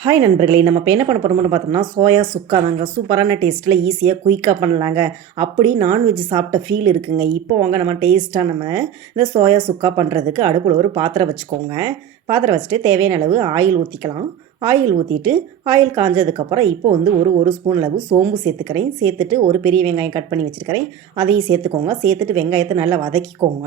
Hi நண்பர்களே! நம்ம இப்போ என்ன பண்ண போறோம்னு பார்த்தோம்னா, சோயா சுக்கா தாங்க. சூப்பரான டேஸ்ட்டில ஈஸியா குயிக்கா பண்ணலாங்க. அப்படி நான்வெஜ் சாப்பிட்ட ஃபீல் இருக்குங்க. இப்போ வாங்க நம்ம டேஸ்ட்டா இந்த சோயா சுக்கா பண்ணுறதுக்கு அடுப்புல ஒரு பாத்திரம் வச்சுக்கோங்க. பாத்திரம் வச்சுட்டு தேவையான அளவு ஆயில் ஊத்திக்கலாம். ஆயில் ஊத்திட்டு, ஆயில் காஞ்சதுக்கப்புறம் இப்போ ஒரு ஸ்பூன் அளவு சோம்பு சேர்த்துக்கிறேன். சேர்த்துட்டு ஒரு பெரிய வெங்காயம் கட் பண்ணி வச்சுருக்கிறேன். அதையும் சேர்த்துக்கோங்க. சேர்த்துட்டு வெங்காயத்தை நல்லா வதக்கிக்கோங்க.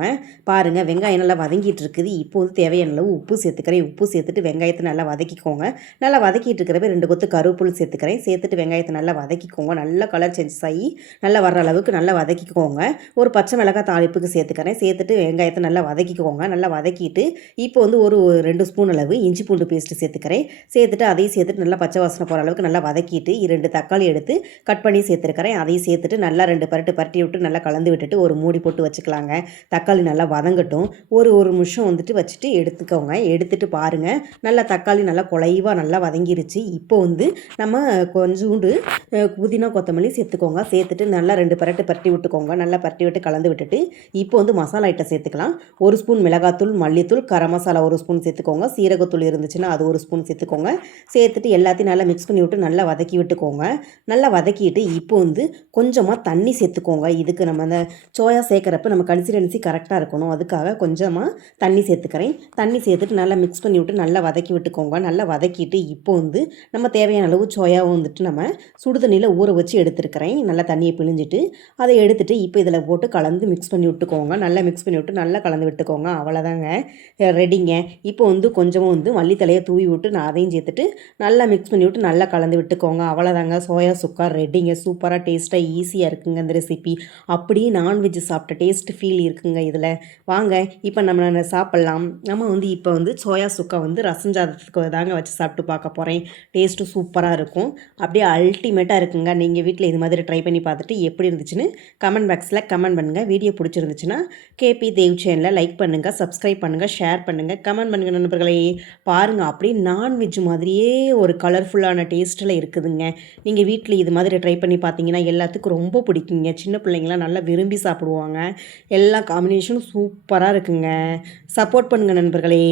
பாருங்கள், வெங்காயம் நல்லா வதங்கிட்டு இருக்குது. இப்போ தேவையான அளவு உப்பு சேர்த்துக்கிறேன். உப்பு சேர்த்துட்டு வெங்காயத்தை நல்லா வதக்கிக்கோங்க. நல்லா வதக்கிட்டு இருக்கிறப்ப 2 கொத்து கருவேப்பிலை சேர்த்துக்கிறேன். சேர்த்துட்டு வெங்காயத்தை நல்லா வதக்கிக்கோங்க. நல்லா கலர் சேஞ்சஸ் ஆகி நல்லா வர்ற அளவுக்கு நல்லா வதக்கிக்கோங்க. ஒரு பச்சை மிளகாய் தாளிப்புக்கு சேர்த்துக்கிறேன். சேர்த்துட்டு வெங்காயத்தை நல்லா வதக்கிக்கோங்க. நல்லா வதக்கிட்டு இப்போ ஒரு 2 ஸ்பூன் அளவு இஞ்சி பூண்டு பேஸ்ட்டு சேர்த்துக்கிறேன். சேர்த்துட்டு அதையும் சேர்த்துட்டு நல்லா பச்சை வாசனை போகிற அளவுக்கு நல்லா வதக்கிட்டு 2 தக்காளி எடுத்து கட் பண்ணி சேர்த்துருக்கிறேன். அதையும் சேர்த்துட்டு நல்லா 2 பரட்டி விட்டு நல்லா கலந்து விட்டுட்டு ஒரு மூடி போட்டு வச்சுக்கலாங்க. தக்காளி நல்லா வதங்கட்டும். ஒரு நிமிஷம் வச்சுட்டு எடுத்துக்கோங்க. எடுத்துட்டு பாருங்கள், நல்லா தக்காளி நல்லா குலைவாக நல்லா வதங்கிருச்சு. இப்போ நம்ம கொஞ்சோண்டு புதினா கொத்தமல்லி சேர்த்துக்கோங்க. சேர்த்துட்டு நல்லா 2 பரட்டி விட்டுக்கோங்க. நல்லா பரட்டி விட்டு கலந்து விட்டுட்டு இப்போ மசாலா ஐட்டம் சேர்த்துக்கலாம். 1 ஸ்பூன் மிளகாத்தூள், மல்லித்தூள், கரம் மசாலா 1 ஸ்பூன் சேர்த்துக்கோங்க. சீரகத்தூள் இருந்துச்சுன்னா அது 1 ஸ்பூன் சேர்த்துக்கோங்க. சேர்த்துட்டு எல்லாத்தையும் நல்லா மிக்ஸ் பண்ணி விட்டு நல்லா வதக்கி விட்டுக்கோங்க. நல்லா வதக்கிட்டு இப்போ கொஞ்சமாக தண்ணி சேர்த்துக்கோங்க. இதுக்கு நம்ம அந்த சோயா சேர்க்குறப்ப நம்ம கன்சிஸ்டன்சி கரெக்டாக இருக்கணும். அதுக்காக கொஞ்சமாக தண்ணி சேர்த்துக்கிறேன். தண்ணி சேர்த்துட்டு நல்லா மிக்ஸ் பண்ணி விட்டு நல்லா வதக்கி விட்டுக்கோங்க. நல்லா வதக்கிட்டு இப்போ நம்ம தேவையான அளவு சோயாவை நம்ம சுடுதண்ணியில் ஊற வச்சு எடுத்துருக்கிறேன். நல்லா தண்ணியை பிழிஞ்சிட்டு அதை எடுத்துகிட்டு இப்போ இதில் போட்டு கலந்து மிக்ஸ் பண்ணி விட்டுக்கோங்க. நல்லா மிக்ஸ் பண்ணி விட்டு நல்லா கலந்து விட்டுக்கோங்க. அவ்வளோதாங்க, ரெடிங்க. இப்போ கொஞ்சமாக மல்லித்தலையை தூவி விட்டு நான் அதையும் சேர்த்துட்டு நல்லா மிக்ஸ் பண்ணி விட்டு நல்லா கலந்து விட்டுக்கோங்க. அவ்வளோதாங்க, சோயா சுக்கா ரெடிங்க. சூப்பராக டேஸ்ட்டாக ஈஸியாக இருக்குங்க இந்த ரெசிபி. அப்படியே நான்வெஜ் சாப்பிட்ட டேஸ்ட் ஃபீல் இருக்குங்க இதில். வாங்க இப்போ நம்ம சாப்பிட்லாம். நம்ம இப்போ சோயா சுக்கா ரசம் சாதத்துக்கு தாங்க வச்சு சாப்பிட்டு பார்க்க போகிறேன். டேஸ்ட்டு சூப்பராக இருக்கும். அப்படியே அல்டிமேட்டாக இருக்குங்க. நீங்கள் வீட்டில் இது மாதிரி ட்ரை பண்ணி பார்த்துட்டு எப்படி இருந்துச்சுன்னு கமெண்ட் பாக்ஸில் கமெண்ட் பண்ணுங்கள். வீடியோ பிடிச்சிருந்துச்சுன்னா கேபி தேவ் சேனலை லைக் பண்ணுங்கள், சப்ஸ்கிரைப் பண்ணுங்கள், ஷேர் பண்ணுங்கள், கமெண்ட் பண்ணுங்கள் நண்பர்களே. பாருங்கள், அப்படியே நான்வெஜ் மாதிரியே ஒரு கலர்ஃபுல்லான டேஸ்ட்டில் இருக்குதுங்க. நீங்கள் வீட்டில் இது மாதிரி ட்ரை பண்ணி பார்த்தீங்கன்னா எல்லாத்துக்கும் ரொம்ப பிடிக்குங்க. சின்ன பிள்ளைங்களாம் நல்லா விரும்பி சாப்பிடுவாங்க. எல்லா காம்பினேஷனும் சூப்பராக இருக்குங்க. சப்போர்ட் பண்ணுங்கள் நண்பர்களே.